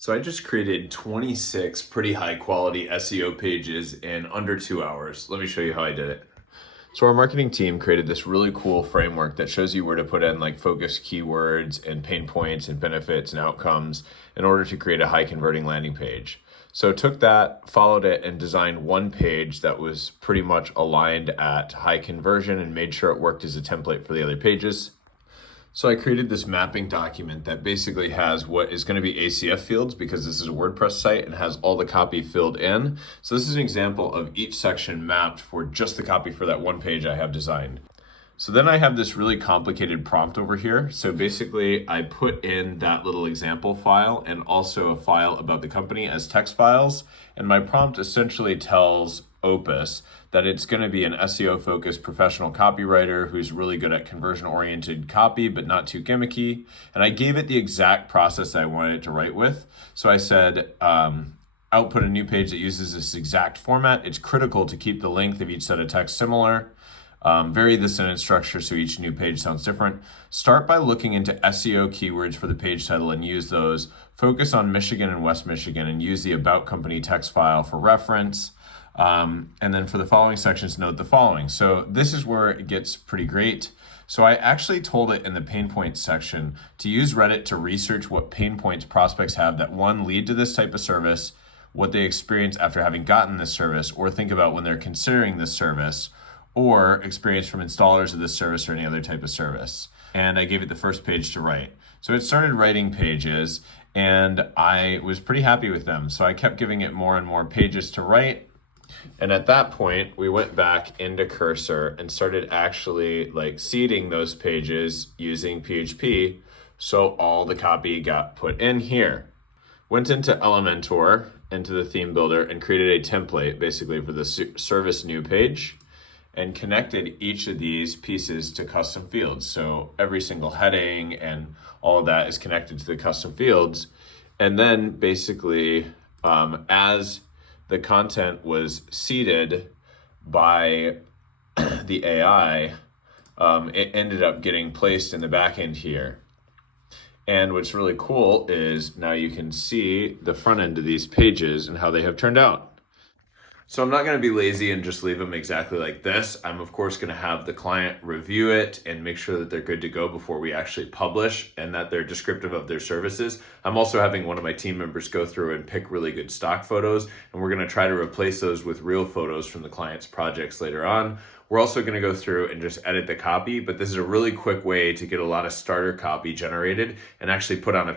So I just created 26 pretty high quality SEO pages in under 2 hours. Let me show you how I did it. So our marketing team created this really cool framework that shows you where to put in like focused keywords and pain points and benefits and outcomes in order to create a high converting landing page. So took that, followed it, and designed one page that was pretty much aligned at high conversion and made sure it worked as a template for the other pages. So I created this mapping document that basically has what is going to be ACF fields, because this is a WordPress site, and has all the copy filled in. So this is an example of each section mapped for just the copy for that one page I have designed. So then I have this really complicated prompt over here. So basically I put in that little example file and also a file about the company as text files. And my prompt essentially tells Opus that it's going to be an SEO focused professional copywriter who's really good at conversion oriented copy, but not too gimmicky. And I gave it the exact process I wanted it to write with. So I said, output a new page that uses this exact format. It's critical to keep the length of each set of text similar. Vary the sentence structure so each new page sounds different. Start by looking into SEO keywords for the page title and use those. Focus on Michigan and West Michigan and use the About Company text file for reference. And then for the following sections, note the following. So this is where it gets pretty great. So I actually told it in the pain points section to use Reddit to research what pain points prospects have that, one, lead to this type of service, what they experience after having gotten this service, or think about when they're considering this service, or experience from installers of this service or any other type of service. And I gave it the first page to write. So it started writing pages and I was pretty happy with them. So I kept giving it more and more pages to write. And at that point, we went back into Cursor and started actually like seeding those pages using PHP. So all the copy got put in here. Went into Elementor, into the theme builder, and created a template basically for the service new page, and connected each of these pieces to custom fields. So every single heading and all of that is connected to the custom fields. And then basically, as the content was seeded by the AI, it ended up getting placed in the back end here. And what's really cool is now you can see the front end of these pages and how they have turned out. So I'm not going to be lazy and just leave them exactly like this. I'm of course going to have the client review it and make sure that they're good to go before we actually publish and that they're descriptive of their services. I'm also having one of my team members go through and pick really good stock photos, and we're going to try to replace those with real photos from the client's projects later on. We're also going to go through and just edit the copy, but this is a really quick way to get a lot of starter copy generated and actually put on a